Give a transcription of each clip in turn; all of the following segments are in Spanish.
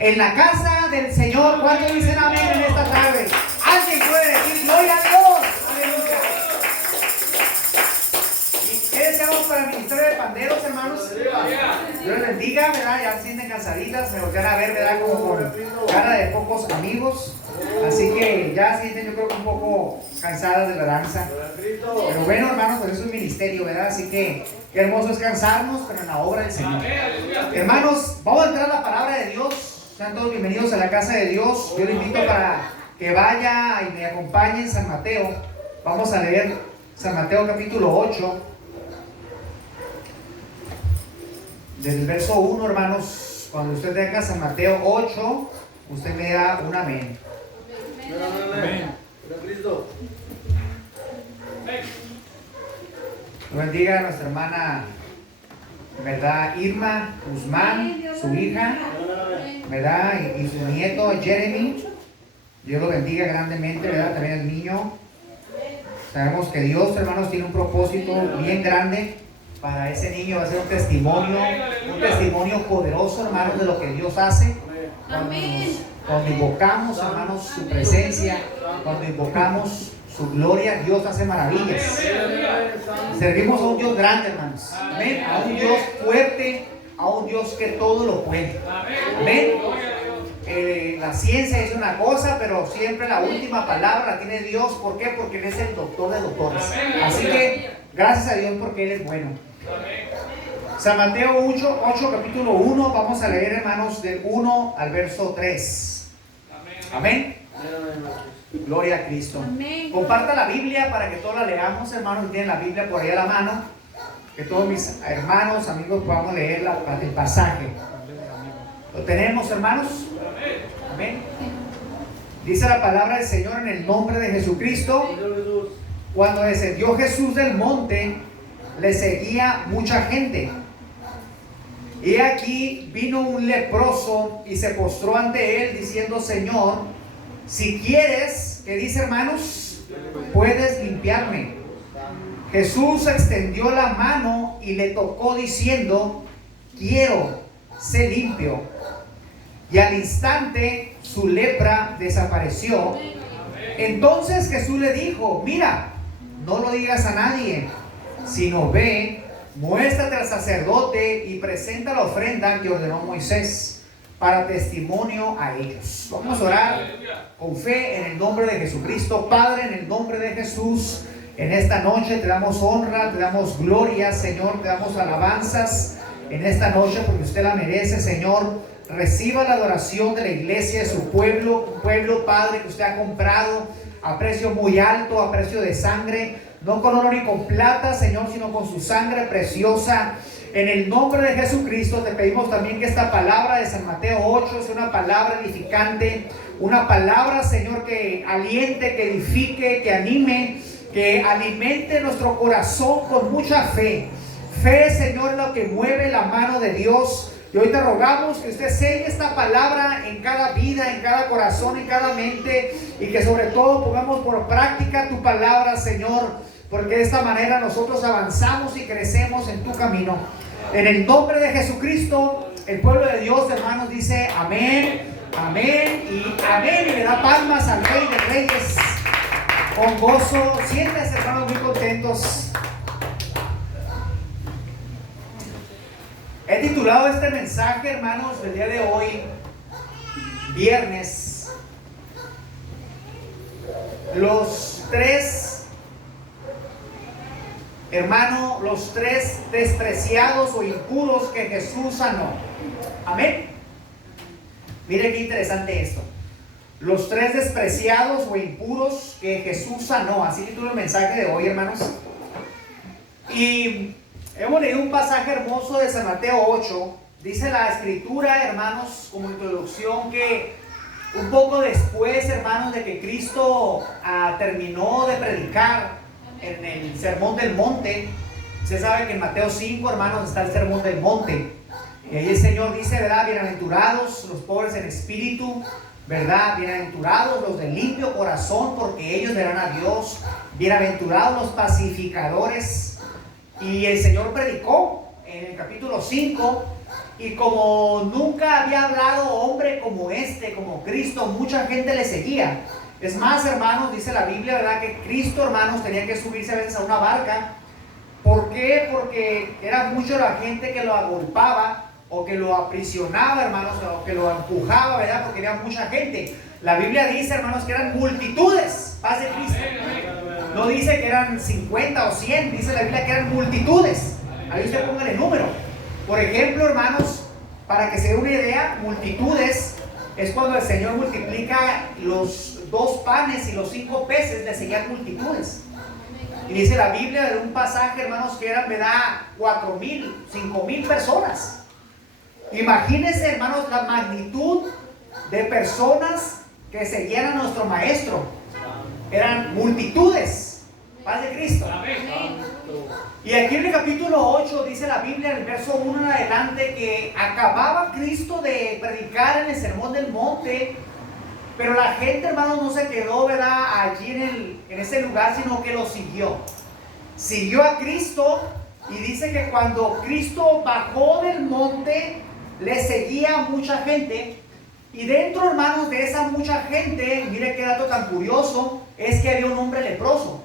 en la casa del Señor. ¿Cuántos dicen amén en esta tarde? Alguien puede decir gloria a Dios. Aleluya. ¿Y qué deseamos para el ministerio de panderos, hermanos? Dios les bendiga, ¿verdad? Ya se sienten cansaditas, me voltean a ver, ¿verdad? Como con cara de pocos amigos. Así que ya se sienten, yo creo que un poco cansadas de la danza. Pero bueno, hermanos, pues eso es un ministerio, ¿verdad? Así que qué hermoso es cansarnos, pero en la obra del Señor. Hermanos, vamos a entrar a la palabra de Dios. Sean todos bienvenidos a la casa de Dios. Yo les invito para que vaya y me acompañe en San Mateo. Vamos a leer San Mateo capítulo 8. Desde el verso 1, hermanos. Cuando usted tenga San Mateo 8, usted me da un amén. Amén. Bendiga a nuestra hermana, ¿verdad? Irma Guzmán, su hija, ¿verdad? Y su nieto Jeremy. Dios lo bendiga grandemente, ¿verdad? También el niño. Sabemos que Dios, hermanos, tiene un propósito bien grande para ese niño. Va a ser un testimonio poderoso, hermanos, de lo que Dios hace. Cuando invocamos, hermanos, su presencia, cuando invocamos su gloria, Dios hace maravillas. Servimos a un Dios grande, hermanos. Amén. A un Dios fuerte, a un Dios que todo lo puede. Amén. La ciencia es una cosa, pero siempre la última palabra la tiene Dios. ¿Por qué? Porque Él es el doctor de doctores. Así que gracias a Dios porque Él es bueno. San Mateo 8, capítulo 1, vamos a leer, hermanos, del 1 al verso 3. Amén. Gloria a Cristo. Amén. Comparta la Biblia para que todos la leamos, hermanos, que tienen la Biblia por ahí a la mano. Que todos mis hermanos, amigos, podamos leer el pasaje. ¿Lo tenemos, hermanos? Amén. Dice la palabra del Señor en el nombre de Jesucristo. Cuando descendió Jesús del monte, le seguía mucha gente. Y aquí vino un leproso y se postró ante él diciendo: Señor, si quieres, ¿qué dice, hermanos? Puedes limpiarme. Jesús extendió la mano y le tocó diciendo: quiero, sé limpio. Y al instante su lepra desapareció. Entonces Jesús le dijo: mira, no lo digas a nadie, sino ve, muéstrate al sacerdote y presenta la ofrenda que ordenó Moisés para testimonio a ellos. Vamos a orar con fe en el nombre de Jesucristo. Padre, en el nombre de Jesús, en esta noche te damos honra, te damos gloria, Señor, te damos alabanzas en esta noche porque usted la merece, Señor. Reciba la adoración de la iglesia, de su pueblo, un pueblo, Padre, que usted ha comprado a precio muy alto, a precio de sangre, no con oro ni con plata, Señor, sino con su sangre preciosa. En el nombre de Jesucristo te pedimos también que esta palabra de San Mateo 8 sea una palabra edificante, una palabra, Señor, que aliente, que edifique, que anime, que alimente nuestro corazón con mucha fe. Fe, Señor, es lo que mueve la mano de Dios. Y hoy te rogamos que usted selle esta palabra en cada vida, en cada corazón, en cada mente, y que sobre todo pongamos por práctica tu palabra, Señor, porque de esta manera nosotros avanzamos y crecemos en tu camino. En el nombre de Jesucristo, el pueblo de Dios, hermanos, dice amén, amén y amén. Y le da palmas al Rey de Reyes con gozo. Siéntense, hermanos, muy contentos. He titulado este mensaje, hermanos, del día de hoy, viernes, los tres despreciados o impuros que Jesús sanó. Amén. Mire qué interesante esto. Los tres despreciados o impuros que Jesús sanó. Así titula el mensaje de hoy, hermanos. Y hemos leído un pasaje hermoso de San Mateo 8. Dice la escritura, hermanos, como introducción, que un poco después, hermanos, de que Cristo terminó de predicar en el Sermón del Monte. Usted sabe que en Mateo 5, hermanos, está el Sermón del Monte. Y ahí el Señor dice, ¿verdad? Bienaventurados los pobres en espíritu, ¿verdad? Bienaventurados los de limpio corazón, porque ellos verán a Dios. Bienaventurados los pacificadores. Y el Señor predicó en el capítulo 5, y como nunca había hablado hombre como como este, como Cristo, mucha gente le seguía. Es más, hermanos, dice la Biblia, ¿verdad? Que Cristo, hermanos, tenía que subirse a veces a una barca. ¿Por qué? Porque era mucho la gente que lo agolpaba o que lo aprisionaba, hermanos, o que lo empujaba, ¿verdad? Porque había mucha gente. La Biblia dice, hermanos, que eran multitudes, paz de Cristo. No dice que eran 50 o 100, dice la Biblia que eran multitudes. Ahí usted póngale el número. Por ejemplo, hermanos, para que se dé una idea, multitudes es cuando el Señor multiplica los 2 panes y los 5 peces, le seguían multitudes. Y dice la Biblia de un pasaje, hermanos, que eran, ¿verdad?, 4,000, 5,000 personas. Imagínense, hermanos, la magnitud de personas que seguían a nuestro Maestro. Eran multitudes. Paz de Cristo. Y aquí en el capítulo 8 dice la Biblia, en el verso 1 en adelante, que acababa Cristo de predicar en el Sermón del Monte, pero la gente, hermanos, no se quedó, ¿verdad?, allí en ese lugar, sino que lo siguió. Siguió a Cristo, y dice que cuando Cristo bajó del monte, le seguía mucha gente. Y dentro, hermanos, de esa mucha gente, mire qué dato tan curioso, es que había un hombre leproso.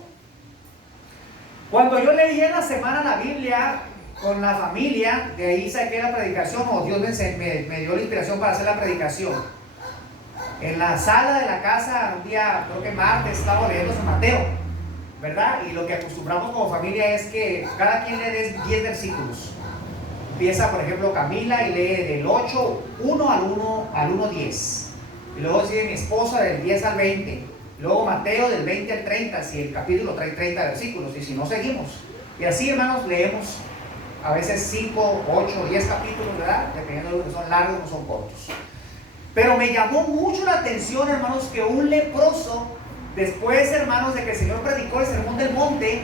Cuando yo leí en la semana la Biblia con la familia, de ahí saqué la predicación, o Dios me dio la inspiración para hacer la predicación. En la sala de la casa, un día, creo que martes, estaba leyendo San Mateo, ¿verdad? Y lo que acostumbramos como familia es que cada quien lee 10 versículos. Empieza, por ejemplo, Camila y lee del 8, 1 al 1:10. Y luego sigue mi esposa del 10 al 20. Luego Mateo del 20 al 30, si el capítulo trae 30 versículos, y si no, seguimos. Y así, hermanos, leemos a veces 5, 8, 10 capítulos, ¿verdad? Dependiendo de lo que son largos o son cortos. Pero me llamó mucho la atención, hermanos, que un leproso, después, hermanos, de que el Señor predicó el Sermón del Monte,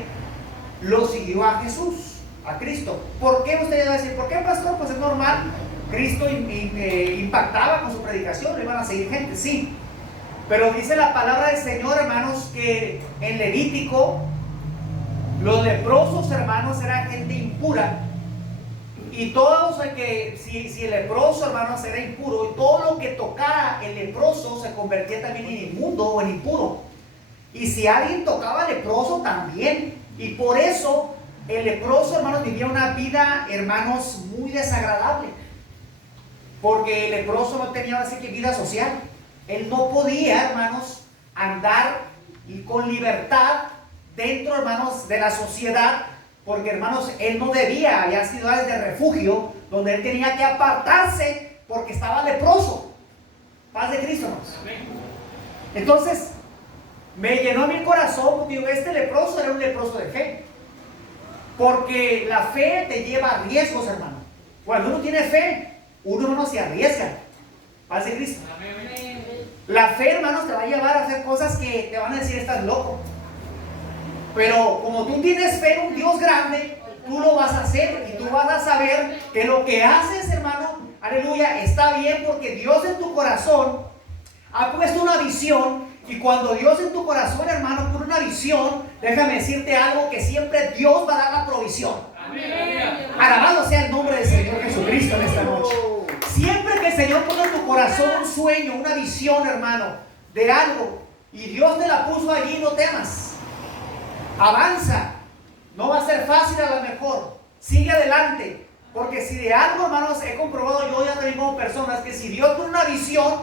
lo siguió a Jesús, a Cristo. ¿Por qué? Usted va a decir, ¿por qué, pastor? Pues es normal. Cristo impactaba con su predicación, le iban a seguir gente, sí. Pero dice la palabra del Señor, hermanos, que en Levítico los leprosos, hermanos, eran gente impura. Y todos, si el leproso, hermanos, era impuro, y todo lo que tocara el leproso se convertía también en inmundo o en impuro. Y si alguien tocaba al leproso, también. Y por eso el leproso, hermanos, vivía una vida, hermanos, muy desagradable. Porque el leproso no tenía así que vida social. Él no podía, hermanos, andar con libertad dentro, hermanos, de la sociedad, porque, hermanos, él no debía, había ciudades de refugio donde él tenía que apartarse porque estaba leproso. Paz de Cristo, hermanos. Entonces, me llenó mi corazón porque digo, este leproso era un leproso de fe. Porque la fe te lleva a riesgos, hermano. Cuando uno tiene fe, uno no se arriesga. Paz de Cristo. La fe, hermanos, te va a llevar a hacer cosas que te van a decir, estás loco. Pero como tú tienes fe en un Dios grande, tú lo vas a hacer y tú vas a saber que lo que haces, hermano, aleluya, está bien, porque Dios en tu corazón ha puesto una visión. Y cuando Dios en tu corazón, hermano, pone una visión, déjame decirte algo, que siempre Dios va a dar la provisión. Alabado sea el nombre del Señor Jesucristo en esta noche. Siempre que el Señor pone en tu corazón un sueño, una visión, hermano, de algo, y Dios te la puso allí, no temas. Avanza. No va a ser fácil a lo mejor. Sigue adelante. Porque si de algo, hermanos, he comprobado yo ya también como personas, que si Dios pone una visión,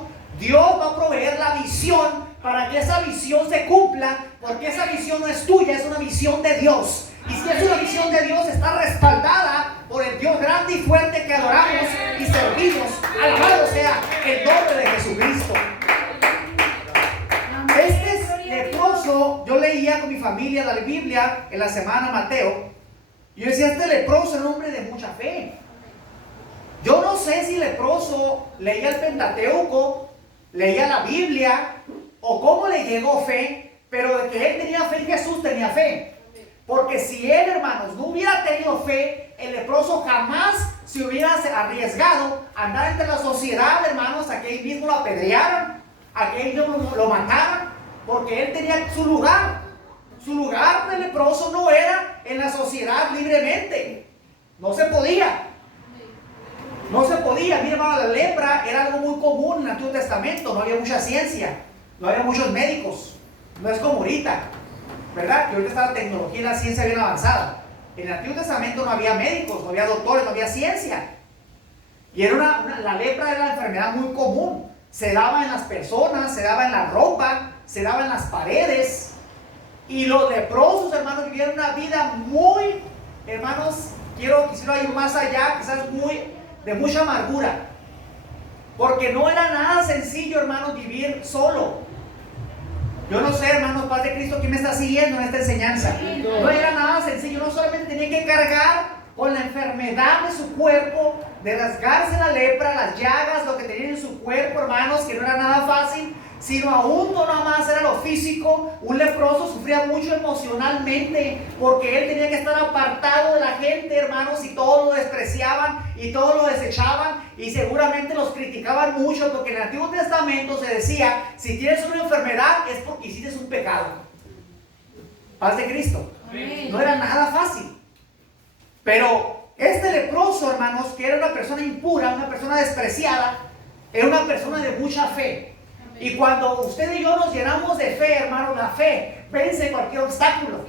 Dios va a proveer la visión para que esa visión se cumpla, porque esa visión no es tuya, es una visión de Dios. Y si es una visión de Dios, está respaldada por el Dios grande y fuerte que adoramos y servimos. Alabado sea el nombre de Jesucristo. Este leproso, yo leía con mi familia la Biblia en la semana Mateo, y yo decía, este leproso es un hombre de mucha fe. Yo no sé si el leproso leía el Pentateuco, leía la Biblia, o cómo le llegó fe, pero de que él tenía fe en Jesús, tenía fe. Porque si él, hermanos, no hubiera tenido fe, el leproso jamás se hubiera arriesgado a andar entre la sociedad, hermanos, a que él mismo lo apedrearan, a que él mismo lo mataran, porque él tenía su lugar. Su lugar de leproso no era en la sociedad libremente. No se podía. No se podía. Mira, hermano, la lepra era algo muy común en el Antiguo Testamento. No había mucha ciencia, no había muchos médicos. No es como ahorita, ¿verdad? Que ahorita está la tecnología y la ciencia bien avanzada. En el Antiguo Testamento no había médicos, no había doctores, no había ciencia. Y era la lepra era una enfermedad muy común. Se daba en las personas, se daba en la ropa, se daba en las paredes. Y los leprosos, hermanos, vivían una vida muy, hermanos, quisiera ir más allá, quizás de mucha amargura. Porque no era nada sencillo, hermanos, vivir solo. Yo no sé, hermanos, paz de Cristo, ¿quién me está siguiendo en esta enseñanza? No era nada sencillo, no solamente tenía que cargar con la enfermedad de su cuerpo, de rasgarse la lepra, las llagas, lo que tenía en su cuerpo, hermanos, que no era nada fácil, sino aún no nada más era lo físico. Un leproso sufría mucho emocionalmente, porque él tenía que estar apartado de la gente, hermanos, y todos lo despreciaban y todos lo desechaban, y seguramente los criticaban mucho, porque en el Antiguo Testamento se decía, si tienes una enfermedad es porque hiciste un pecado. Paz de Cristo. No era nada fácil. Pero este leproso, hermanos, que era una persona impura, una persona despreciada, era una persona de mucha fe. Y cuando usted y yo nos llenamos de fe, hermanos, la fe vence cualquier obstáculo.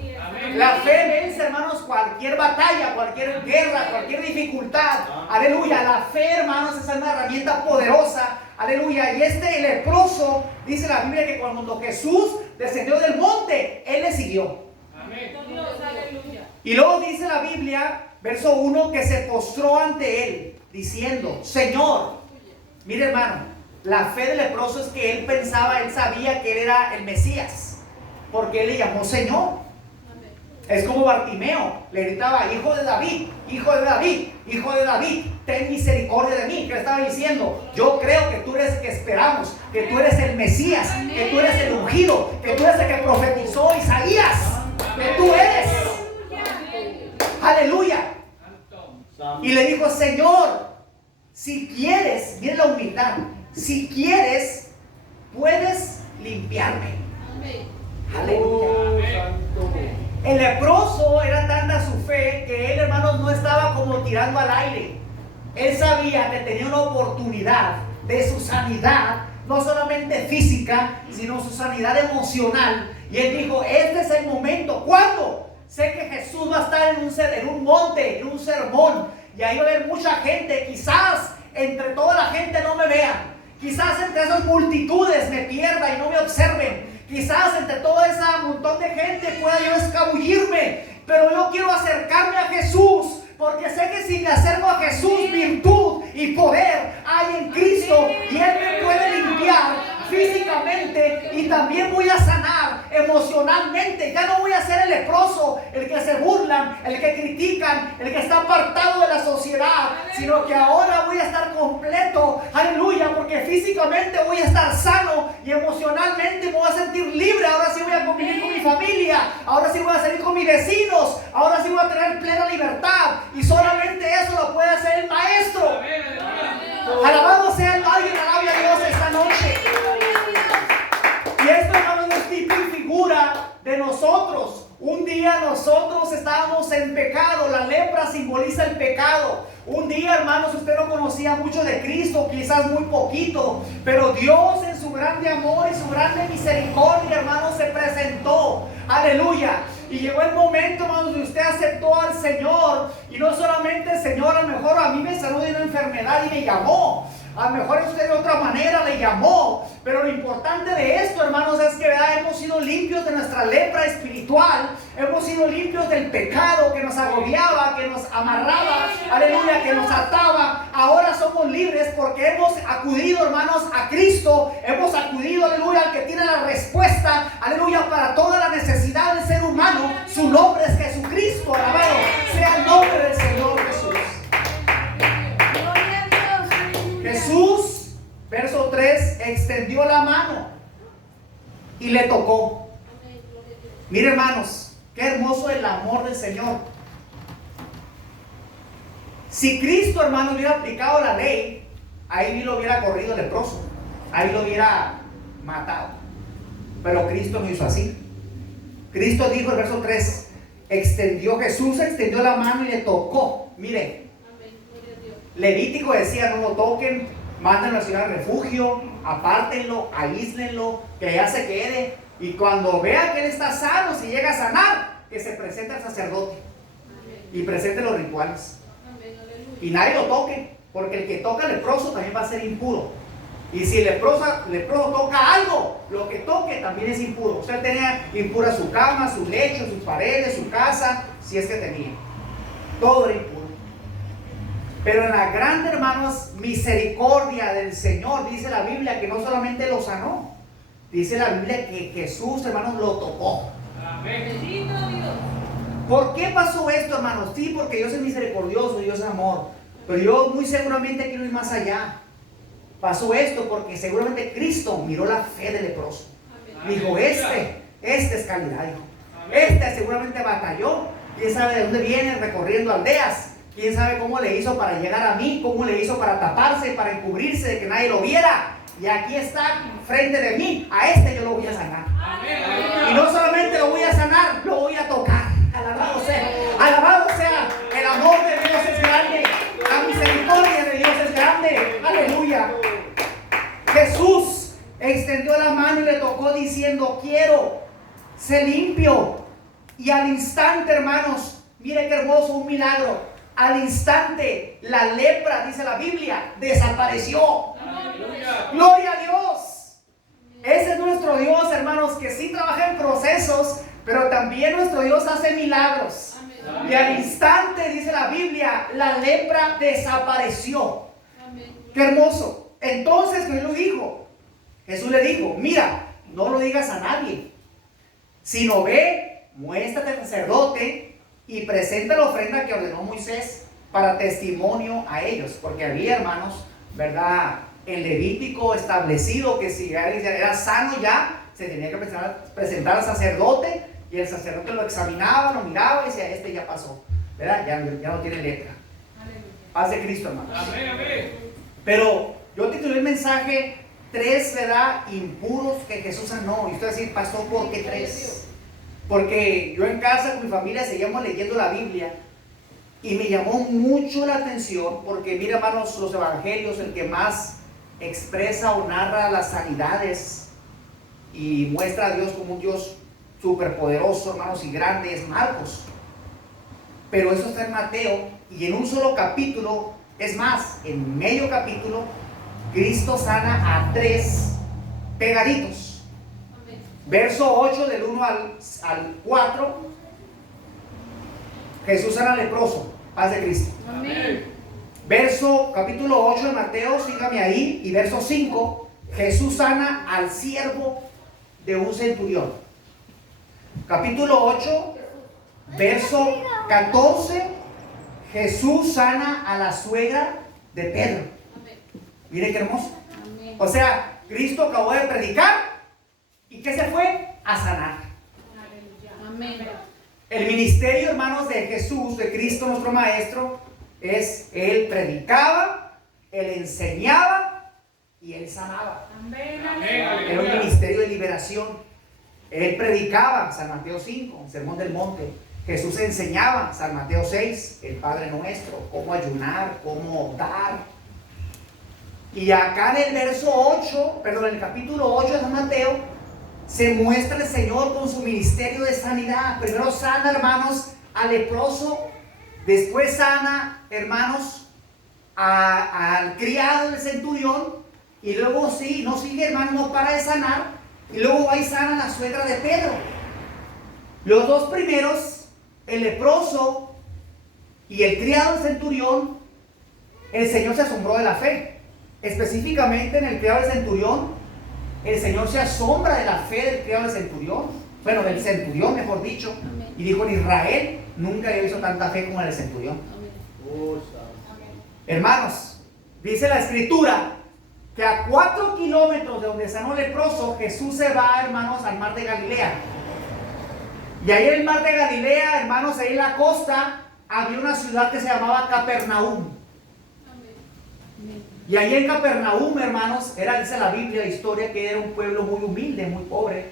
La fe vence, hermanos, cualquier batalla, cualquier guerra, cualquier dificultad. Aleluya. La fe, hermanos, es una herramienta poderosa. Aleluya. Y este leproso, dice la Biblia, que cuando Jesús descendió del monte, él le siguió. Amén. Y luego dice la Biblia, verso 1, que se postró ante él, diciendo, Señor. Mire, hermano, la fe del leproso es que él pensaba, él sabía que él era el Mesías, porque él le llamó Señor. Es como Bartimeo, le gritaba, hijo de David, hijo de David, hijo de David, ten misericordia de mí. Que le estaba diciendo, yo creo que tú eres el que esperamos, que tú eres el Mesías, que tú eres el ungido, que tú eres el que profetizó Isaías, que tú eres. Aleluya. Y le dijo, Señor, si quieres, miren la humildad, si quieres, puedes limpiarme. Aleluya. El leproso era tanta su fe que él, hermanos, no estaba como tirando al aire. Él sabía que tenía una oportunidad de su sanidad, no solamente física, sino su sanidad emocional. Y él dijo, este es el momento. ¿Cuándo? Sé que Jesús va a estar en un monte, en un sermón, y ahí va a haber mucha gente. Quizás entre toda la gente no me vean. Quizás entre esas multitudes me pierda y no me observen. Quizás entre todo ese montón de gente pueda yo escabullirme. Pero yo quiero acercarme a Jesús, porque sé que si me acerco a Jesús, virtud y poder hay en Cristo. Y Él me puede limpiar físicamente, y también voy a sanar emocionalmente. Ya no voy a ser el leproso, el que se burlan, el que critican, el que está apartado de la sociedad, sino que ahora voy a estar completo. Aleluya, porque físicamente voy a estar sano y emocionalmente me voy a sentir libre. Ahora sí voy a convivir con mi familia, ahora sí voy a salir con mis vecinos, ahora sí voy a tener plena libertad, y solamente eso lo puede hacer el Maestro. Alabado sea alguien, alabe a Dios esta noche. Y esto, hermanos, es tipo y figura de nosotros. Un día nosotros estábamos en pecado. La lepra simboliza el pecado. Un día, hermanos, usted no conocía mucho de Cristo, quizás muy poquito, pero Dios en su grande amor y su grande misericordia, hermanos, se presentó. Aleluya. Y llegó el momento, hermanos, de usted aceptó al Señor. Y no solamente el Señor, a lo mejor a mí me sanó de una enfermedad y me llamó. A lo mejor usted de otra manera le llamó. Pero lo importante de esto, hermanos, es que, ¿verdad?, hemos sido limpios de nuestra lepra espiritual. Hemos sido limpios del pecado que nos agobiaba, que nos amarraba, aleluya, que nos ataba. Ahora somos libres porque hemos acudido, hermanos, a Cristo. Hemos acudido, aleluya, al que tiene la respuesta, aleluya, para toda la necesidad del ser humano. Su nombre es Jesucristo. Alabado sea el nombre del Señor Jesús. Jesús, verso 3, extendió la mano y le tocó. Mire, hermanos, qué hermoso el amor del Señor. Si Cristo, hermanos, hubiera aplicado la ley, ahí lo hubiera corrido el leproso, ahí lo hubiera matado. Pero Cristo no hizo así. Cristo dijo, el verso 3, Jesús extendió la mano y le tocó. Mire, Levítico decía, no lo toquen, mándenlo a ciudad de refugio, apártenlo, aíslenlo, que allá se quede. Y cuando vea que él está sano, si llega a sanar, que se presente al sacerdote y presente los rituales. Y nadie lo toque, porque el que toca leproso también va a ser impuro. Y si el leproso toca algo, lo que toque también es impuro. Usted tenía impura su cama, su lecho, sus paredes, su casa, si es que tenía. Todo era impuro. Pero en la grande, hermanos, misericordia del Señor, dice la Biblia que no solamente lo sanó, dice la Biblia que Jesús, hermanos, lo tocó. Amén. ¿Por qué pasó esto, hermanos? Sí, porque Dios es misericordioso, Dios es amor. Pero yo muy seguramente quiero ir más allá. Pasó esto porque seguramente Cristo miró la fe del leproso. Dijo, este es calidad, hijo. Este seguramente batalló. Quién sabe de dónde viene, recorriendo aldeas. Quién sabe cómo le hizo para llegar a mí, cómo le hizo para taparse, para encubrirse, de que nadie lo viera. Y aquí está, frente de mí. A este yo lo voy a sanar. Y no solamente lo voy a sanar, lo voy a tocar. Alabado sea, el amor de Dios es grande, la misericordia de Dios es grande. Aleluya. Jesús extendió la mano y le tocó diciendo, quiero, sé limpio. Y al instante, hermanos, mire qué hermoso, un milagro. Al instante, la lepra, dice la Biblia, desapareció. Aleluya. Gloria a Dios. Ese es nuestro Dios, hermanos, que sí trabaja en procesos, pero también nuestro Dios hace milagros. Amén. Y al instante, dice la Biblia, la lepra desapareció. Amén. Qué hermoso. Entonces Jesús le dijo, mira, no lo digas a nadie, sino ve, muéstrate al sacerdote y presenta la ofrenda que ordenó Moisés para testimonio a ellos. Porque había, hermanos, ¿verdad?, en Levítico establecido que si era sano ya, se tenía que presentar al sacerdote, y el sacerdote lo examinaba, lo miraba y decía, este ya pasó, ¿verdad? Ya no tiene lepra. Paz de Cristo, hermanos. Amén, amén. Pero yo titulé el mensaje 3, ¿verdad?, impuros que Jesús sanó. Y usted va a decir, pastor, ¿por qué 3? Porque yo en casa con mi familia seguíamos leyendo la Biblia y me llamó mucho la atención, porque mira, hermanos, los evangelios, el que más expresa o narra las sanidades y muestra a Dios como un Dios superpoderoso, hermanos, y grande, es Marcos. Pero eso está en Mateo, y en un solo capítulo, es más, en medio capítulo, Cristo sana a 3 pegaditos. Amén. Verso 8 del 1 al 4, Jesús sana al leproso. Paz de Cristo. Amén. Capítulo 8 de Mateo, sígame ahí, y verso 5, Jesús sana al siervo de un centurión. Capítulo 8, verso 14, Jesús sana a la suegra de Pedro. Mire qué hermoso. O sea, Cristo acabó de predicar, ¿y qué se fue? A sanar. Amén. El ministerio, hermanos, de Jesús, de Cristo nuestro Maestro, es Él predicaba, Él enseñaba y Él sanaba. Amén. Era un ministerio de liberación. Él predicaba, San Mateo 5, el Sermón del Monte. Jesús enseñaba, San Mateo 6, el Padre Nuestro, cómo ayunar, cómo dar. Y acá en el en el capítulo 8 de San Mateo, se muestra el Señor con su ministerio de sanidad. Primero sana, hermanos, al leproso. Después sana, hermanos, al criado del centurión. Y luego no sigue, hermano, no para de sanar. Y luego va y sana a la suegra de Pedro. Los dos primeros, el leproso y el criado del centurión, el Señor se asombró de la fe. Específicamente en el criado del centurión, el Señor se asombra de la fe del criado del centurión. Bueno, del centurión, mejor dicho. Amén. Y dijo, en Israel nunca había visto tanta fe como en el centurión. Amén. Hermanos, dice la Escritura que a 4 kilómetros de donde sanó el leproso, Jesús se va, hermanos, al mar de Galilea. Y ahí en el mar de Galilea, hermanos, ahí en la costa, había una ciudad que se llamaba Capernaum. Y ahí en Capernaum, hermanos, dice la Biblia, la historia, que era un pueblo muy humilde, muy pobre.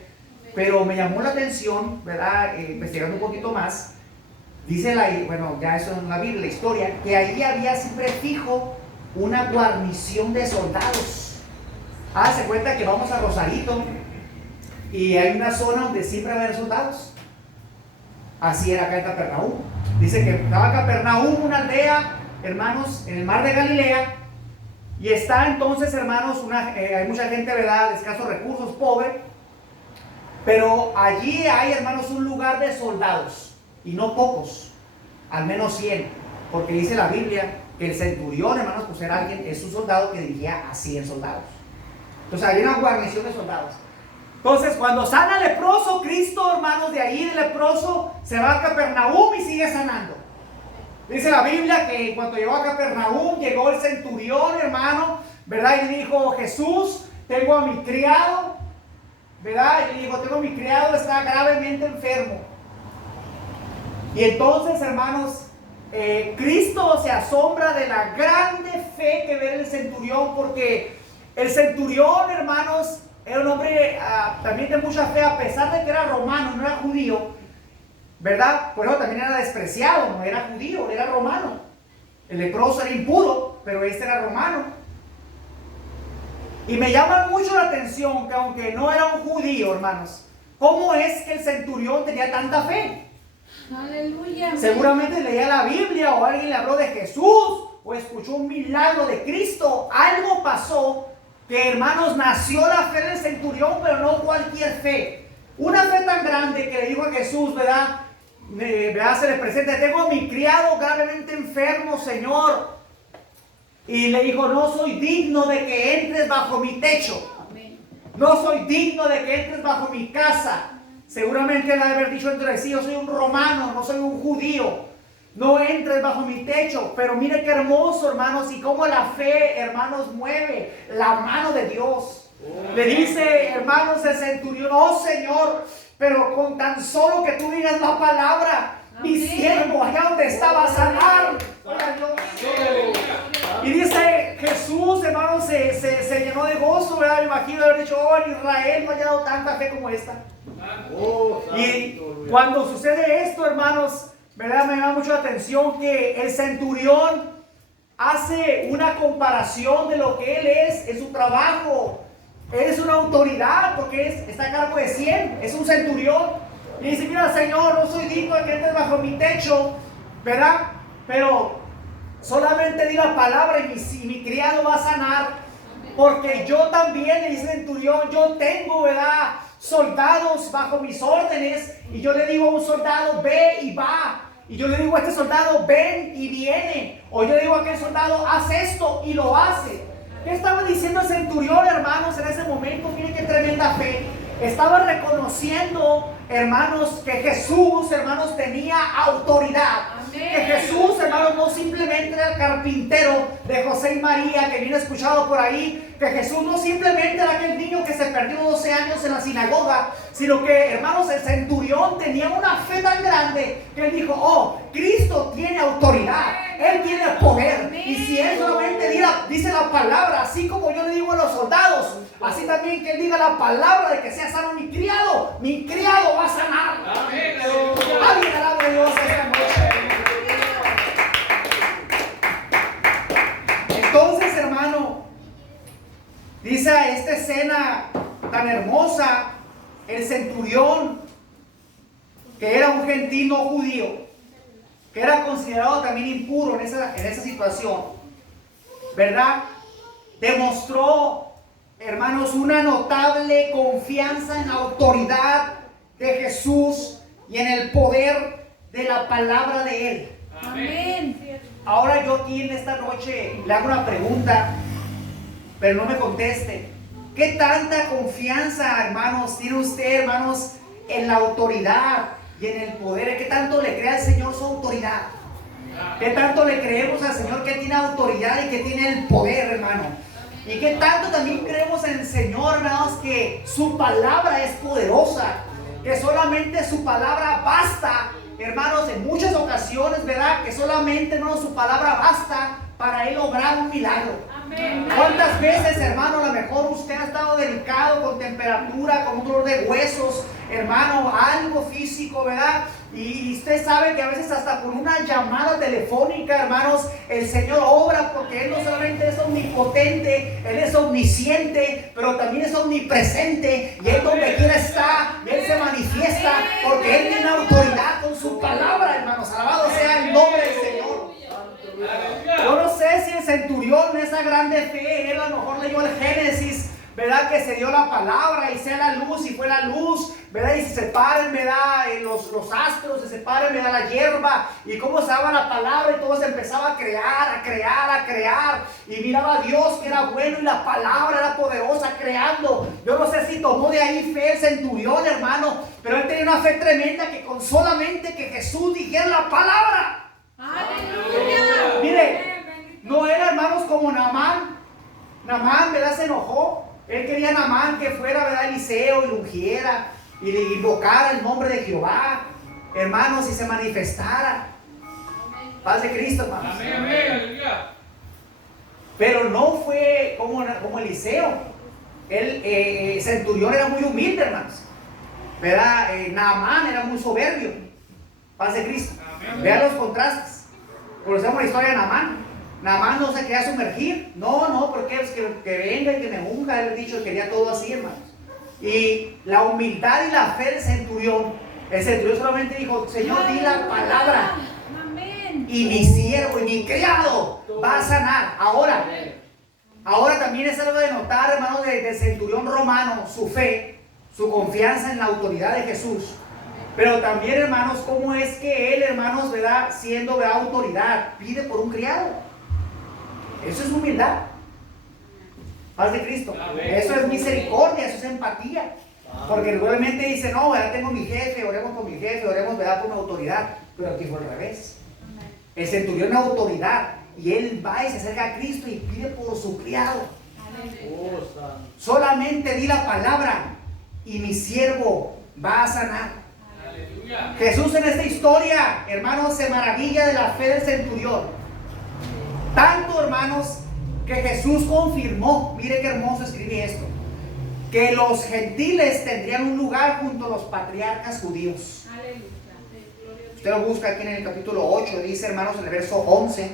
Pero me llamó la atención, ¿verdad? Investigando un poquito más, dice ya eso en la Biblia, la historia, que ahí había siempre fijo una guarnición de soldados. Se cuenta que vamos a Rosarito y hay una zona donde siempre va a haber soldados. Así era acá en Capernaum. Dice que estaba Capernaum, una aldea, hermanos, en el mar de Galilea. Y está entonces, hermanos, hay mucha gente, ¿verdad?, de escasos recursos, pobre. Pero allí hay, hermanos, un lugar de soldados. Y no pocos, al menos 100. Porque dice la Biblia que el centurión, hermanos, pues era alguien, es un soldado que dirigía a 100 soldados. Entonces hay una guarnición de soldados. Entonces, cuando sana el leproso, Cristo, hermanos, de ahí, el leproso, se va a Capernaum y sigue sanando. Dice la Biblia que cuando llegó a Capernaum, llegó el centurión, hermano, ¿verdad? Y le dijo: Jesús, tengo a mi criado, ¿verdad? Y le dijo: tengo a mi criado, está gravemente enfermo. Y entonces, hermanos, Cristo se asombra de la grande fe que ve el centurión, porque el centurión, hermanos, era un hombre también de mucha fe, a pesar de que era romano, no era judío, ¿verdad? Por eso también era despreciado, no era judío, era romano. El leproso era impuro, pero este era romano. Y me llama mucho la atención que aunque no era un judío, hermanos, ¿cómo es que el centurión tenía tanta fe? Aleluya. Seguramente leía la Biblia o alguien le habló de Jesús o escuchó un milagro de Cristo. Algo pasó que, hermanos, nació la fe del centurión, pero no cualquier fe. Una fe tan grande que le dijo a Jesús, ¿verdad? Se le presenta: tengo a mi criado gravemente enfermo, Señor. Y le dijo: no soy digno de que entres bajo mi techo. No soy digno de que entres bajo mi casa. Seguramente él ha de haber dicho entre sí: yo soy un romano, no soy un judío. No entres bajo mi techo. Pero mire qué hermoso, hermanos, y cómo la fe, hermanos, mueve la mano de Dios. Le dice, hermanos, el centurión: oh Señor, pero con tan solo que tú digas la palabra, mi siervo allá donde estaba a sanar. Y dice Jesús, hermanos, se llenó de gozo, ¿verdad? Me imagino haber dicho: oh, en Israel no ha dado tanta fe como esta. Y cuando sucede esto, hermanos, ¿verdad?, me llama mucho la atención que el centurión hace una comparación de lo que él es en su trabajo. Él es una autoridad porque está a cargo de 100, es un centurión. Y dice: mira, Señor, no soy digno de que entres bajo mi techo, ¿verdad? Pero solamente di la palabra y mi criado va a sanar. Porque yo también, le dice el centurión, yo tengo, ¿verdad?, soldados bajo mis órdenes. Y yo le digo a un soldado: ve y va. Y yo le digo a este soldado: ven y viene. O yo le digo a aquel soldado: haz esto, y lo hace. ¿Qué estaba diciendo el centurión, hermanos, en ese momento? Miren qué tremenda fe. Estaba reconociendo, hermanos, que Jesús, hermanos, tenía autoridad. Amén. Que Jesús, hermanos, no simplemente era el carpintero de José y María que viene escuchado por ahí. Que Jesús no simplemente era aquel niño que se perdió 12 años en la sinagoga, sino que, hermanos, el centurión tenía una fe tan grande que él dijo: oh, Cristo tiene autoridad, Él tiene poder. Amén. Y si Él solamente dice la palabra, así como yo le digo a los soldados, así también que Él diga la palabra de que sea sano mi criado va a sanar. Amén. Alguien alaba a Dios esta noche. Entonces, hermano, dice esta escena tan hermosa, el centurión, que era un gentil no judío, que era considerado también impuro en esa situación, ¿verdad? Demostró, hermanos, una notable confianza en la autoridad de Jesús y en el poder de la palabra de Él. Amén. Ahora yo aquí en esta noche le hago una pregunta, pero no me conteste. ¿Qué tanta confianza, hermanos, tiene usted, hermanos, en la autoridad y en el poder? ¿Qué tanto le cree al Señor su autoridad? ¿Qué tanto le creemos al Señor que tiene autoridad y que tiene el poder, hermano? ¿Y qué tanto también creemos en el Señor, hermanos, que su palabra es poderosa? Que solamente su palabra basta, hermanos, en muchas ocasiones, ¿verdad? Que solamente, hermanos, su palabra basta para Él obrar un milagro. Amén. ¿Cuántas veces, hermano, a lo mejor usted ha estado delicado con temperatura, con un dolor de huesos, hermano, algo físico, ¿verdad? Y usted sabe que a veces hasta por una llamada telefónica, hermanos, el Señor obra, porque Él no solamente es omnipotente, Él es omnisciente, pero también es omnipresente. Y Él donde quiera está, y Él se manifiesta, porque Él tiene autoridad con su palabra, hermanos. Alabado sea el nombre del Señor. Yo no sé si el centurión, esa grande fe, él a lo mejor leyó el Génesis, ¿verdad? Que se dio la palabra y sea la luz y fue la luz, ¿verdad? Y se separan, ¿verdad? Los astros se separan, ¿verdad? La hierba y cómo se daba la palabra y todo se empezaba a crear, a crear, a crear. Y miraba a Dios que era bueno y la palabra era poderosa creando. Yo no sé si tomó de ahí fe el centurión, hermano, pero él tenía una fe tremenda que con solamente que Jesús dijera la palabra. Aleluya. Mire, no era, hermanos, como Naamán. Naamán, ¿verdad? Se enojó. Él quería a Naamán que fuera, ¿verdad? Eliseo y lo ungiera y le invocara el nombre de Jehová, hermanos, y se manifestara. Paz de Cristo, hermanos. Amén, amén, aleluya. Pero no fue como Eliseo. El centurión era muy humilde, hermanos, ¿verdad? Naamán era muy soberbio. Paz de Cristo. Vean los contrastes. Conocemos la historia de Naamán. Naamán no se quería sumergir. No, porque es que venga y que me unja. Él dicho que quería todo así, hermanos. Y la humildad y la fe del centurión. El centurión solamente dijo: Señor, di la palabra. Amén. Y mi siervo y mi criado va a sanar. Ahora también es algo de notar, hermanos, del centurión romano, su fe, su confianza en la autoridad de Jesús. Pero también, hermanos, cómo es que él, hermanos, ¿verdad? Siendo, ¿verdad?, autoridad, pide por un criado. Eso es humildad. Paz de Cristo. Eso es misericordia, eso es empatía. Porque realmente dice: no, ¿verdad? Tengo mi jefe, oremos por mi jefe, oremos, ¿verdad?, por mi autoridad. Pero aquí fue al revés. El centurión es autoridad y él va y se acerca a Cristo y pide por su criado. Solamente di la palabra y mi siervo va a sanar. Jesús en esta historia, hermanos, se maravilla de la fe del centurión. Tanto, hermanos, que Jesús confirmó, mire qué hermoso escribí esto, que los gentiles tendrían un lugar junto a los patriarcas judíos. Usted lo busca aquí en el capítulo 8, dice, hermanos, en el verso 11,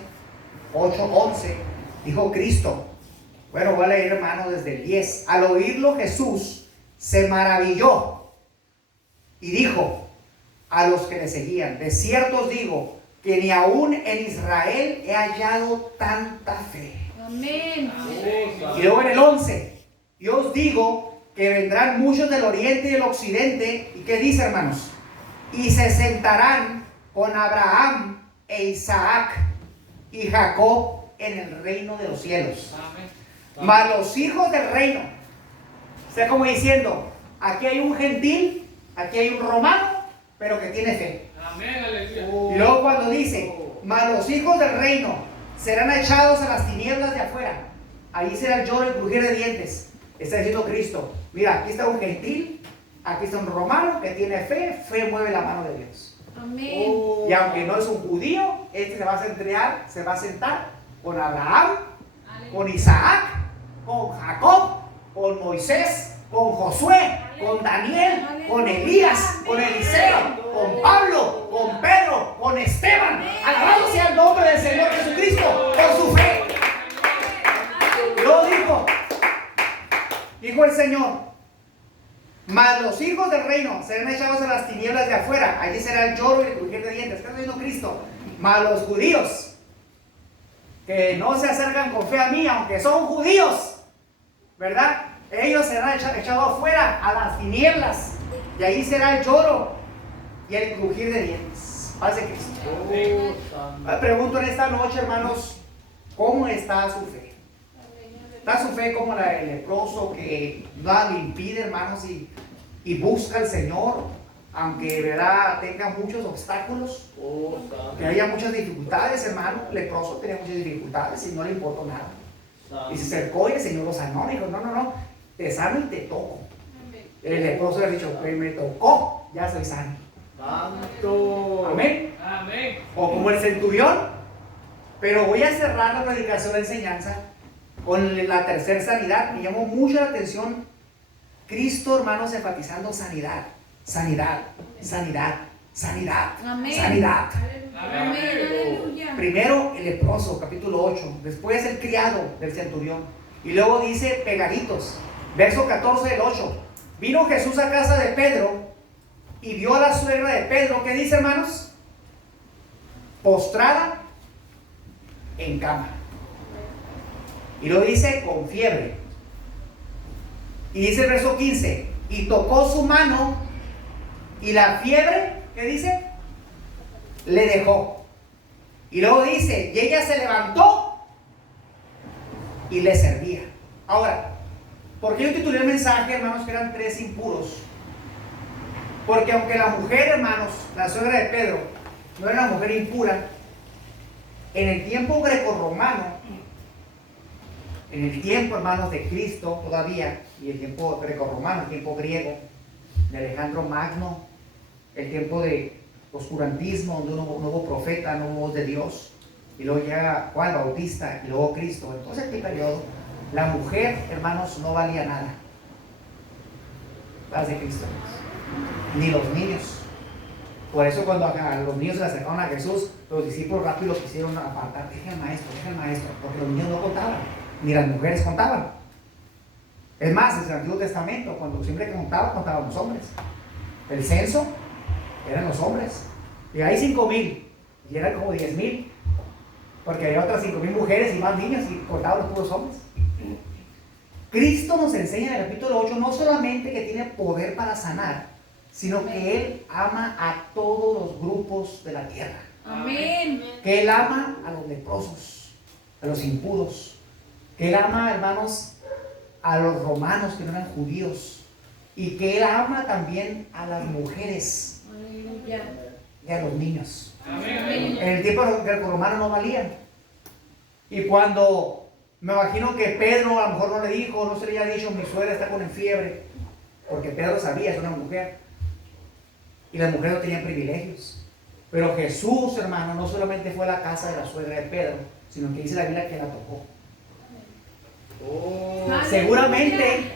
8:11, dijo Cristo. Bueno, voy a leer, hermanos, desde el 10. Al oírlo, Jesús se maravilló y dijo a los que le seguían: de cierto os digo que ni aún en Israel he hallado tanta fe. Amén. Y luego en el 11, yo os digo que vendrán muchos del oriente y del occidente. ¿Y qué dice, hermanos? Y se sentarán con Abraham e Isaac y Jacob en el reino de los cielos. Mas los hijos del reino, o sea, como diciendo, aquí hay un gentil, aquí hay un romano, pero que tiene fe. Amén, aleluya. Y luego cuando dice: mas los hijos del reino serán echados a las tinieblas de afuera, ahí será el lloro y el crujir de dientes. Está diciendo Cristo: mira, aquí está un gentil, aquí está un romano que tiene fe, fe mueve la mano de Dios. Amén. Y aunque no es un judío, este se va a sentar con Abraham, con Isaac, con Jacob, con Moisés, con Josué, con Daniel, con Elías, con Eliseo, con Pablo, con Pedro, con Esteban. Alabado sea el nombre del Señor Jesucristo por su fe. Lo dijo el Señor: mas los hijos del reino serán echados a las tinieblas de afuera, allí será el lloro y el crujir de dientes. ¿Qué está diciendo Cristo? Mas los judíos que no se acercan con fe a mí, aunque son judíos, ¿verdad?, ellos serán echados afuera a las tinieblas, y ahí será el lloro y el crujir de dientes. Paz de Cristo. Me pregunto en esta noche, hermanos, ¿cómo está su fe? ¿Está su fe como la del leproso que nada le impide, hermanos, y busca al Señor, aunque, ¿verdad?, tenga muchos obstáculos, que haya muchas dificultades, hermano? El leproso tenía muchas dificultades y no le importó nada. Y se acercó y el Señor lo sanó. Dijo: no, te sano y te toco. El leproso le ha dicho: me tocó, ya soy sano. Amén. Amén. O como el centurión, Pero voy a cerrar la predicación, la enseñanza, con la tercera sanidad. Me llamó mucho la atención Cristo, hermanos, enfatizando sanidad, sanidad, sanidad, sanidad, Amén. sanidad. Amén. Aleluya. Primero el leproso, capítulo 8. Después el criado del centurión. Y luego dice pegaditos. Verso 14 del 8. Vino Jesús a casa de Pedro y vio a la suegra de Pedro. ¿Qué dice, hermanos? Postrada en cama. Y lo dice con fiebre. Y dice el verso 15. Y tocó su mano y la fiebre, ¿qué dice? Le dejó. Y luego dice, y ella se levantó y le servía. Ahora, ¿por qué yo titulé el mensaje, hermanos, que eran tres impuros? Porque aunque la mujer, hermanos, la suegra de Pedro, no era una mujer impura, en el tiempo grecorromano, en el tiempo, hermanos, de Cristo todavía, y el tiempo grecorromano, el tiempo griego, de Alejandro Magno, el tiempo de oscurantismo, donde no hubo profeta, no hubo voz de Dios, y luego llega Juan el Bautista, y luego Cristo. Entonces, en este periodo, la mujer, hermanos, no valía nada. Las de Cristo, ni los niños. Por eso cuando a los niños se le acercaron a Jesús, los discípulos rápido quisieron apartar. Deja al maestro, porque los niños no contaban, ni las mujeres contaban. Es más, en el Antiguo Testamento, cuando siempre que contaban los hombres. El censo eran los hombres. Y hay 5,000, y eran como 10,000, porque había otras 5,000 mujeres y más niños, y contaban los puros hombres. Cristo nos enseña en el capítulo 8 no solamente que tiene poder para sanar, sino que Él ama a todos los grupos de la tierra. Amén. Que Él ama a los leprosos, a los impuros. Que Él ama, hermanos, a los romanos que no eran judíos. Y que Él ama también a las mujeres Aleluya. y a los niños. Amén. En el tiempo grecorromano no valían. Y cuando, me imagino que Pedro a lo mejor no le dijo, no se le había dicho, mi suegra está con fiebre, porque Pedro sabía, es una mujer. Y las mujeres no tenían privilegios. Pero Jesús, hermano, no solamente fue a la casa de la suegra de Pedro, sino que dice la Biblia que la tocó. Seguramente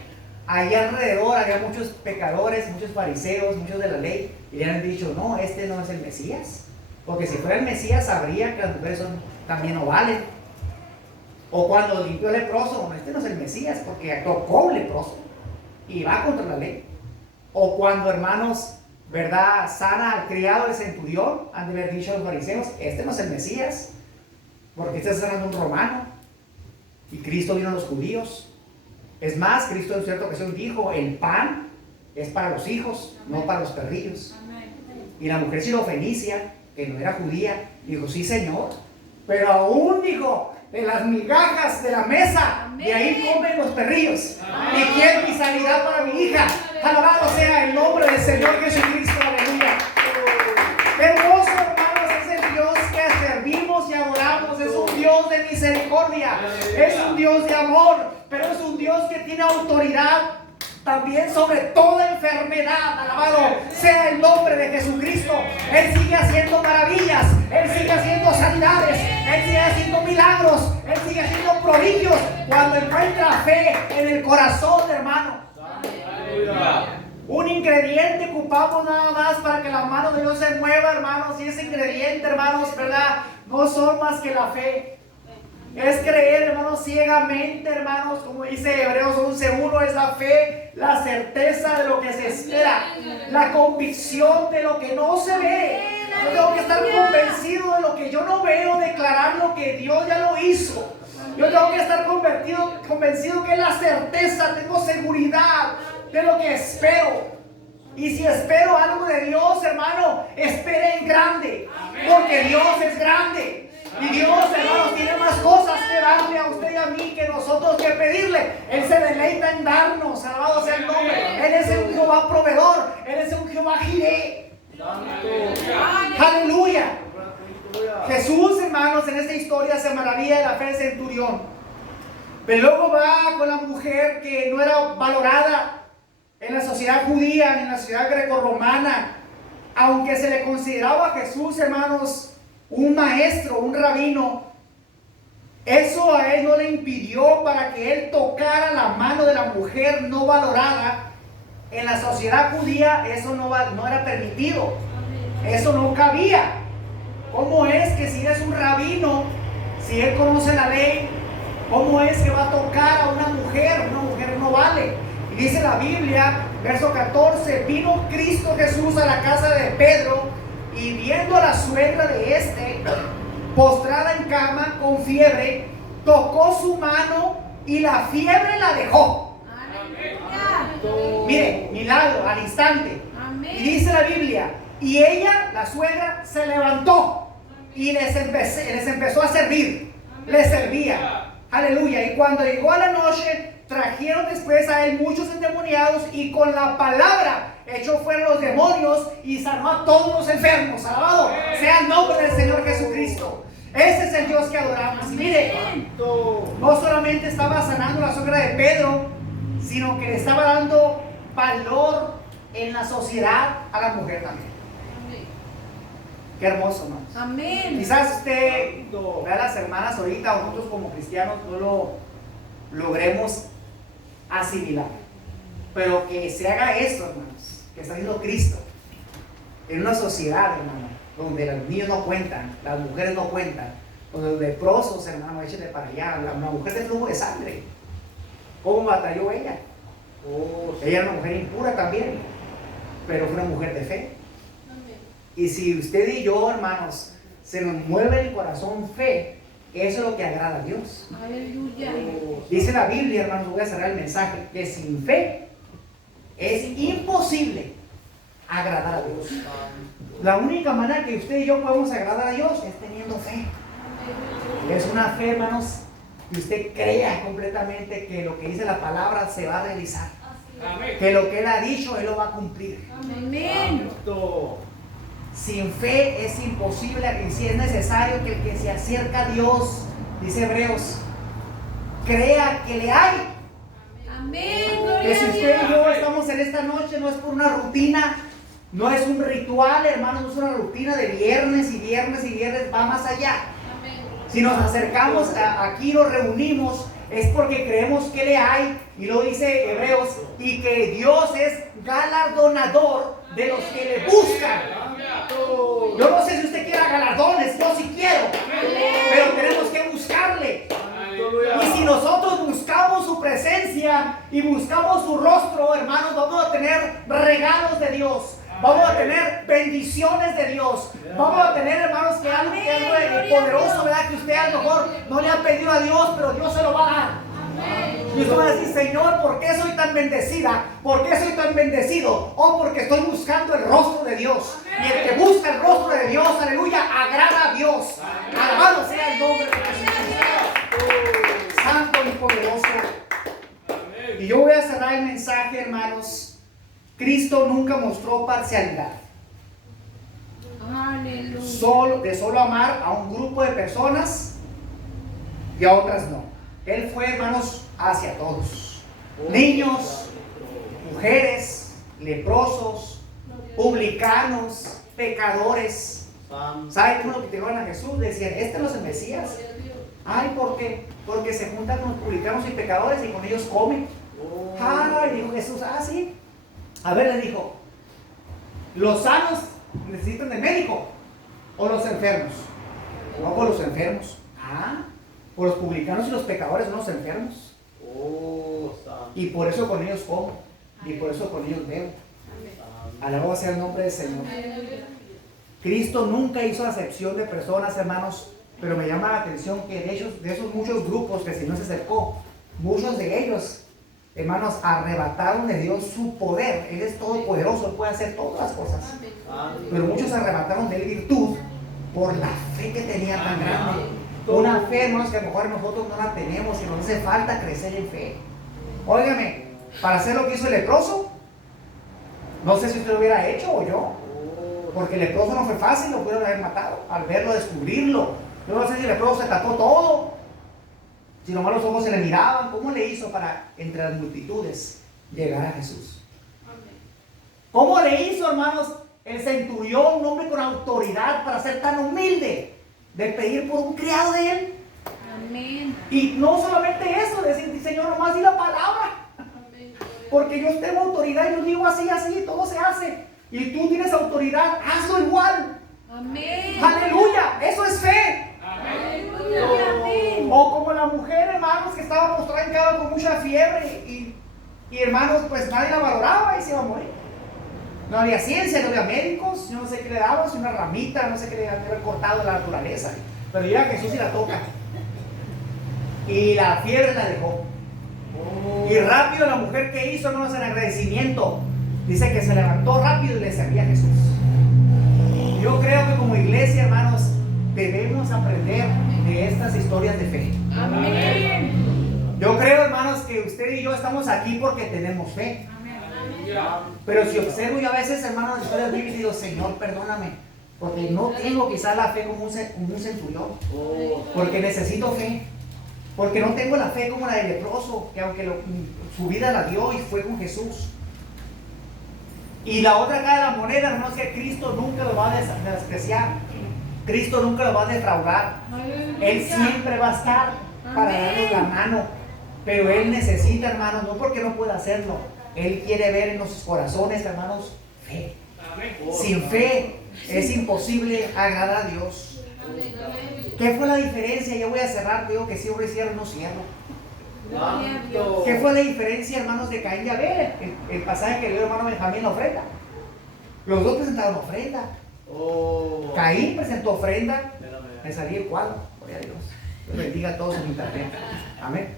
ahí alrededor había muchos pecadores, muchos fariseos, muchos de la ley, y le han dicho, no, este no es el Mesías. Porque si fuera el Mesías sabría que las mujeres también no valen. O cuando limpió el leproso, bueno, este no es el Mesías, porque tocó un leproso y va contra la ley. O cuando, hermanos, ¿verdad?, sana al criado del centurión, han de haber dicho los fariseos, este no es el Mesías, porque este está sanando un romano. Y Cristo vino a los judíos. Es más, Cristo en cierta ocasión dijo, el pan es para los hijos, no para los perrillos. Y la mujer sirofenicia, que no era judía, dijo, sí, Señor, pero aún, dijo, de las migajas de la mesa, Amén. de ahí comen los perrillos. Amén. Y quiero mi sanidad para mi hija. Alabado sea el nombre del Señor Jesucristo. Aleluya. Qué hermoso, hermanos, es el Dios que servimos y adoramos. Es un Dios de misericordia, es un Dios de amor, pero es un Dios que tiene autoridad también sobre toda enfermedad. Alabado sea el nombre de Jesucristo. Él sigue haciendo maravillas, Él sigue haciendo sanidades, Él sigue haciendo milagros, Él sigue haciendo prodigios cuando encuentra fe en el corazón, hermano. Un ingrediente ocupamos nada más para que la mano de Dios se mueva, hermanos, y ese ingrediente, hermanos, ¿verdad?, no son más que la fe. Es creer, hermanos, ciegamente, hermanos, como dice Hebreos 11:1, es la fe, la certeza de lo que se espera, la convicción de lo que no se ve. Yo tengo que estar convencido de lo que yo no veo, declarar lo que Dios ya lo hizo. Yo tengo que estar convencido que es la certeza, tengo seguridad de lo que espero. Y si espero algo de Dios, hermano, espere en grande, porque Dios es grande. Y Dios, hermanos, tiene más cosas que darle a usted y a mí que nosotros que pedirle. Él se deleita en darnos, alabado sea el nombre. Él es un Jehová proveedor, Él es un Jehová Jireh. Aleluya. Jesús, hermanos, en esta historia se maravilla de la fe del centurión. Pero luego va con la mujer que no era valorada en la sociedad judía, en la sociedad grecorromana. Aunque se le consideraba a Jesús, hermanos, un maestro, un rabino, Eso a él no le impidió para que él tocara la mano de la mujer no valorada. En la sociedad judía eso no era permitido. Eso no cabía. ¿Cómo es que si eres un rabino, si él conoce la ley, cómo es que va a tocar a una mujer? Una mujer no vale. Y dice la Biblia, verso 14, vino Cristo Jesús a la casa de Pedro y viendo a la suegra de este, postrada en cama con fiebre, tocó su mano y la fiebre la dejó. Aleluya. Mire, milagro al instante. Amén. Y dice la Biblia, y ella, la suegra, se levantó y les empezó a servir. Les servía. Aleluya. Y cuando llegó a la noche, trajeron después a él muchos endemoniados y con la palabra echó fuera los demonios y sanó a todos los enfermos. Alabado sea el nombre del Señor Jesucristo. Ese es el Dios que adoramos. Y mire, no solamente estaba sanando la suegra de Pedro, sino que le estaba dando valor en la sociedad a la mujer también. Qué hermoso, hermanos. Amén. Quizás usted, vea a las hermanas ahorita, o nosotros como cristianos no lo logremos asimilar. Pero que se haga esto, hermanos, que está haciendo Cristo en una sociedad, hermano, donde los niños no cuentan, las mujeres no cuentan, donde los leprosos, hermano, échenle para allá, una mujer de flujo de sangre. ¿Cómo batalló ella? Ella era una mujer impura también, pero fue una mujer de fe. Y si usted y yo, hermanos, se nos mueve el corazón fe, eso es lo que agrada a Dios. Aleluya. Dice la Biblia, hermanos, voy a cerrar el mensaje, que sin fe es imposible agradar a Dios. La única manera que usted y yo podemos agradar a Dios es teniendo fe. Es una fe, hermanos, que usted crea completamente que lo que dice la palabra se va a realizar. Que lo que Él ha dicho, Él lo va a cumplir. Amén. Sin fe es imposible, y si es necesario que el que se acerca a Dios, dice Hebreos, crea que le hay. Amén. Que si Gloria a usted y yo Dios. estamos en esta noche, no es por una rutina, no es un ritual, hermanos, no es una rutina de viernes y viernes y viernes, va más allá. Si nos acercamos aquí, nos reunimos, es porque creemos que le hay, y lo dice Hebreos, y que Dios es galardonador de los que le buscan. Yo no sé si usted quiera galardones, yo sí quiero, pero tenemos que buscarle. Y si nosotros buscamos su presencia y buscamos su rostro, hermanos, vamos a tener regalos de Dios. Vamos a tener bendiciones de Dios. Vamos a tener, hermanos, que algo poderoso, ¿verdad? Que usted a lo mejor no le ha pedido a Dios, pero Dios se lo va a dar. Y usted va a decir, Señor, ¿por qué soy tan bendecida? ¿Por qué soy tan bendecido? Oh, porque estoy buscando el rostro de Dios. Y el que busca el rostro de Dios, aleluya, agrada a Dios. Alabado sea el nombre de Jesús. Santo y poderoso. Y yo voy a cerrar el mensaje, hermanos. Cristo nunca mostró parcialidad. Aleluya. De solo amar a un grupo de personas y a otras no. Él fue, hermanos, hacia todos. Niños, mujeres, leprosos, publicanos, pecadores. ¿Sabe cómo lo que tiraron a Jesús? Decían, este no es el Mesías. Ay, ¿por qué? Porque se juntan con los publicanos y pecadores y con ellos comen. Ay, dijo Jesús, sí. A ver, le dijo, ¿los sanos necesitan de médico o los enfermos? No, por los enfermos. Por los publicanos y los pecadores son los enfermos. Y por eso con ellos como, y por eso con ellos bebo. Alabado sea el nombre del Señor. Cristo nunca hizo acepción de personas, hermanos, pero me llama la atención que de esos muchos grupos que el Señor se acercó, muchos de ellos, hermanos, arrebataron de Dios su poder. Él es todopoderoso, Él puede hacer todas las cosas. Pero muchos arrebataron de Él virtud por la fe que tenía tan grande. Una fe, hermanos, que a lo mejor nosotros no la tenemos y nos hace falta crecer en fe. Óigame, para hacer lo que hizo el leproso, no sé si usted lo hubiera hecho o yo, porque el leproso no fue fácil, lo pudieron haber matado, al verlo, descubrirlo. Yo no sé si el leproso se tapó todo, si nomás los ojos se le miraban. ¿Cómo le hizo para, entre las multitudes, llegar a Jesús? ¿Cómo le hizo, hermanos, el centurión, un hombre con autoridad, para ser tan humilde de pedir por un criado de él? Amén. Y no solamente eso, decir, Señor, nomás di la palabra. Porque yo tengo autoridad, yo digo así, así, todo se hace. Y tú tienes autoridad, hazlo igual. Amén. Aleluya, eso es fe. Aleluya. Amén. O como la mujer, hermanos, que estaba postrada en cama con mucha fiebre y hermanos, pues nadie la valoraba y se iba a morir. No había ciencia, no había médicos, yo no sé qué le daban, si una ramita, no sé qué le había cortado de la naturaleza. Pero llega Jesús y la toca. Y la fiebre la dejó. Y rápido la mujer que hizo, hermanos, en agradecimiento, dice que se levantó rápido y le servía a Jesús. Yo creo que como iglesia, hermanos, debemos aprender de estas historias de fe. Amén. Yo creo, hermanos, que usted y yo estamos aquí porque tenemos fe. Pero si observo yo a veces, hermanos, las historias bíblicas y digo, Señor, perdóname, porque no tengo quizás la fe como un centurión, porque necesito fe, porque no tengo la fe como la del leproso, que aunque su vida la dio y fue con Jesús. Y la otra cara de la moneda, hermanos, que Cristo nunca lo va a despreciar, Cristo nunca lo va a defraudar. Él siempre va a estar para darnos la mano, pero Él necesita, hermanos, no porque no pueda hacerlo, Él quiere ver en nuestros corazones, hermanos, fe. Sin fe es imposible agradar a Dios. ¿Qué fue la diferencia? Ya voy a cerrar, digo que cierro y cierro, no cierro. Gloria a Dios. ¿Qué fue la diferencia, hermanos, de Caín y Abel? El pasaje que dio el hermano Benjamín, la ofrenda. Los dos presentaron ofrenda. Caín presentó ofrenda. Me salí el cuadro, gloria a Dios. Dios bendiga a todos en internet. Amén.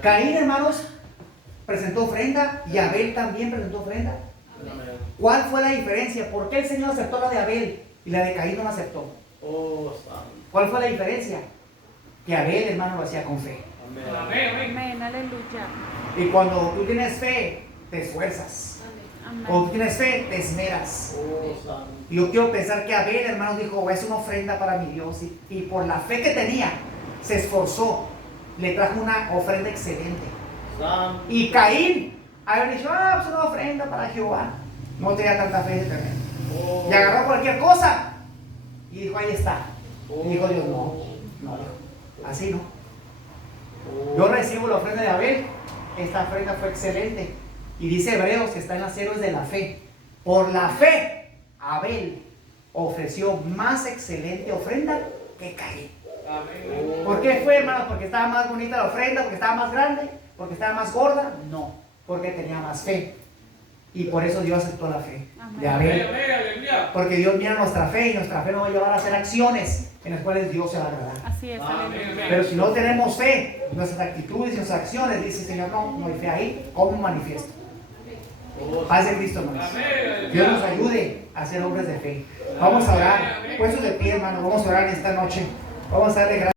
Caín, hermanos, presentó ofrenda y Abel también presentó ofrenda. ¿Cuál fue la diferencia? ¿Por qué el Señor aceptó la de Abel y la de Caín no la aceptó? ¿Cuál fue la diferencia? Que Abel, hermano, lo hacía con fe. Amén. Aleluya. Y cuando tú tienes fe, te esfuerzas. Cuando tú tienes fe, te esmeras. Y yo quiero pensar que Abel, hermano, dijo, es una ofrenda para mi Dios. Y por la fe que tenía, se esforzó. Le trajo una ofrenda excelente. Y Caín, había dicho, pues una ofrenda para Jehová. No tenía tanta fe de tener. Y agarró cualquier cosa. Y dijo, ahí está. Y dijo Dios, no, así no. Yo recibo la ofrenda de Abel. Esta ofrenda fue excelente. Y dice Hebreos que está en las héroes de la fe. Por la fe, Abel ofreció más excelente ofrenda que Caín. ¿Por qué fue, hermano? ¿Porque estaba más bonita la ofrenda? ¿Porque estaba más grande? ¿Porque estaba más gorda? No, porque tenía más fe. Y por eso Dios aceptó la fe de Abel. Porque Dios mira nuestra fe y nuestra fe nos va a llevar a hacer acciones en las cuales Dios se va a agradar. Así es. Aleluya. Pero si no tenemos fe, nuestras actitudes y nuestras acciones, dice Señor, no hay fe ahí, ¿cómo manifiesto? Paz de Cristo, hermanos. Dios nos ayude a ser hombres de fe. Vamos a orar, puestos de pie, hermano, vamos a orar esta noche. Vamos a darle gracias.